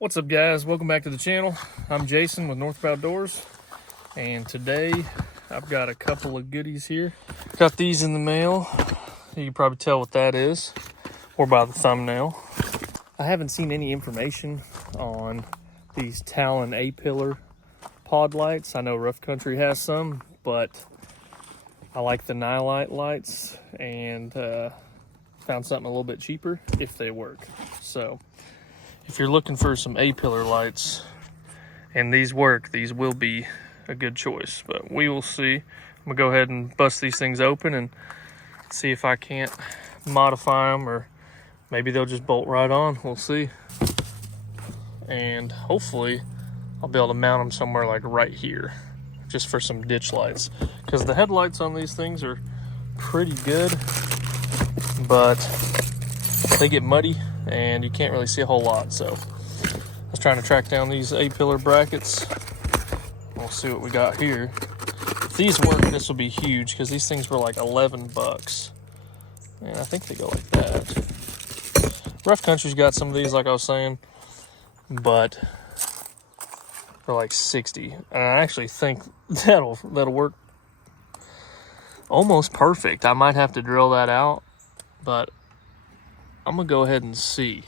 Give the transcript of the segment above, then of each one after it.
What's up, guys? Welcome back to the channel. I'm Jason with Northbound Doors, and today I've got a couple of goodies here. Got these in the mail. You can probably tell what that is, or by the thumbnail. I haven't seen any information on these Talon A-pillar pod lights. I know Rough Country has some, but I like the Nilight lights, and found something a little bit cheaper if they work. So if you're looking for some A-pillar lights and these work, these will be a good choice, but we will see. I'm gonna go ahead and bust these things open and see if I can't modify them, or maybe they'll just bolt right on. We'll see. And hopefully I'll be able to mount them somewhere like right here, just for some ditch lights, because the headlights on these things are pretty good, but they get muddy and you can't really see a whole lot. So I was trying to track down these A-pillar brackets. We'll see what we got here. If these work, this will be huge, because these things were like 11 bucks. And I think they go like that. Rough Country's got some of these, like I was saying, but they're like 60. And I actually think that'll work almost perfect. I might have to drill that out, but I'm gonna go ahead and see.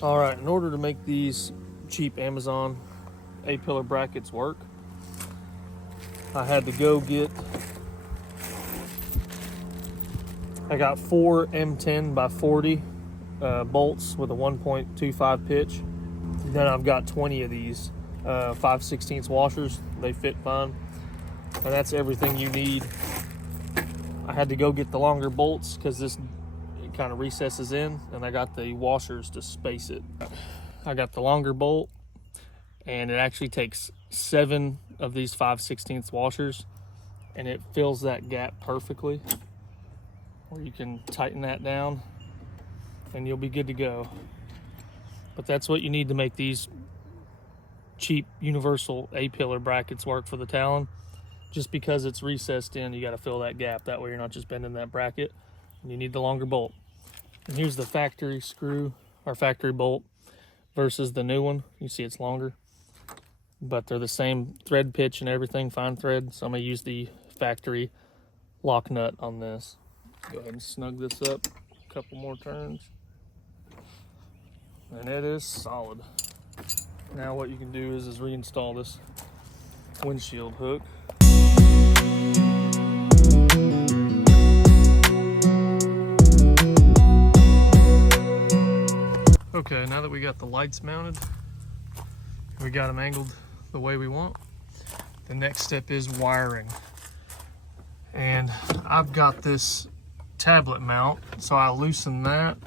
All right, in order to make these cheap Amazon A-pillar brackets work, I had to go get, I got 4 M10 by 40 bolts with a 1.25 pitch. Then I've got 20 of these 5/16 washers. They fit fine, and that's everything you need. I had to go get the longer bolts because this kind of recesses in, and I got the washers to space it. I got the longer bolt, and it actually takes 7 of these 5/16 washers, and it fills that gap perfectly, where you can tighten that down and you'll be good to go. But that's what you need to make these cheap universal A-pillar brackets work for the Talon. Just because it's recessed in, you got to fill that gap. That way you're not just bending that bracket, and you need the longer bolt. And here's the factory screw, or factory bolt, versus the new one. You see it's longer, but they're the same thread pitch and everything, fine thread. So I'm gonna use the factory lock nut on this. Go ahead and snug this up a couple more turns, and it is solid. Now what you can do is reinstall this windshield hook. Okay, now that we got the lights mounted, we got them angled the way we want, the next step is wiring. And I've got this tablet mount, so I loosen that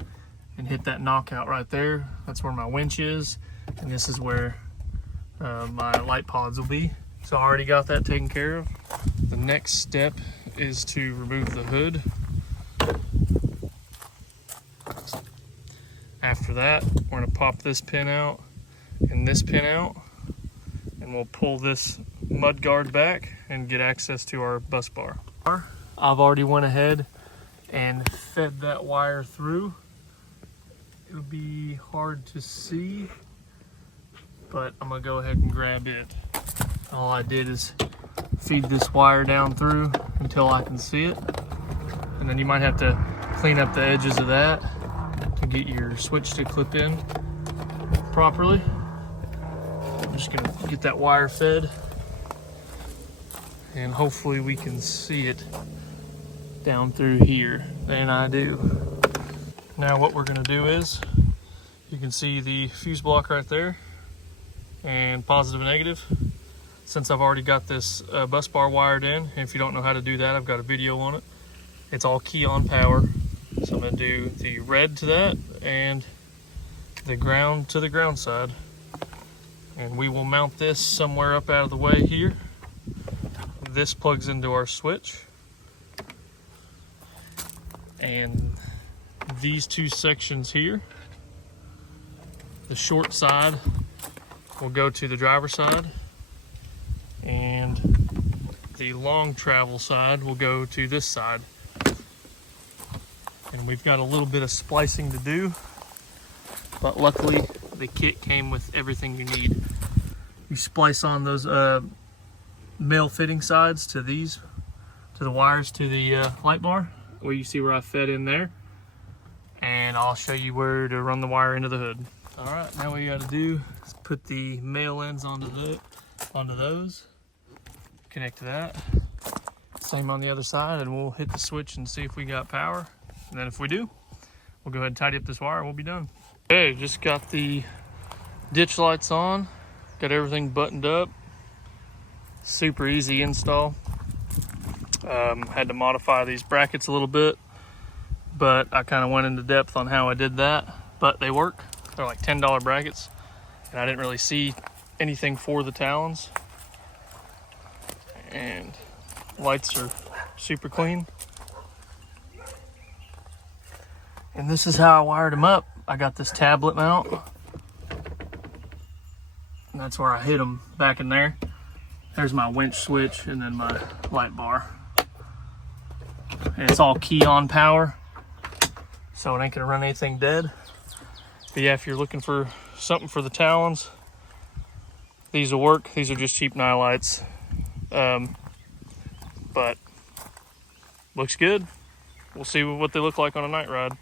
and hit that knockout right there. That's where my winch is, and this is where my light pods will be. So I already got that taken care of. The next step is to remove the hood. After that, we're gonna pop this pin out and this pin out, and we'll pull this mud guard back and get access to our bus bar. I've already went ahead and fed that wire through. It'll be hard to see, but I'm gonna go ahead and grab it. All I did is feed this wire down through until I can see it, and then you might have to clean up the edges of that to get your switch to clip in properly. I'm just gonna get that wire fed, and hopefully we can see it down through here, and I do. Now what we're gonna do is, you can see the fuse block right there, and positive and negative. Since I've already got this bus bar wired in, and if you don't know how to do that, I've got a video on it. It's all key on power. So I'm gonna do the red to that and the ground to the ground side. And we will mount this somewhere up out of the way here. This plugs into our switch. And these two sections here, the short side will go to the driver's side, and the long travel side will go to this side. And we've got a little bit of splicing to do, but luckily the kit came with everything you need. You splice on those male fitting sides to these, to the wires to the light bar, where you see where I fed in there. And I'll show you where to run the wire into the hood. All right, now what you gotta do is put the male ends onto those, connect to that. Same on the other side, and we'll hit the switch and see if we got power. And then if we do, we'll go ahead and tidy up this wire and we'll be done. Okay, just got the ditch lights on, got everything buttoned up. Super easy install. Had to modify these brackets a little bit, but I kind of went into depth on how I did that, but they work. They're like $10 brackets, and I didn't really see anything for the Talons. And lights are super clean. And this is how I wired them up. I got this tablet mount, and that's where I hit them back in there. There's my winch switch and then my light bar. And it's all key on power, so it ain't gonna run anything dead. But yeah, if you're looking for something for the Talons, these will work. These are just cheap Nilights. But looks good. We'll see what they look like on a night ride.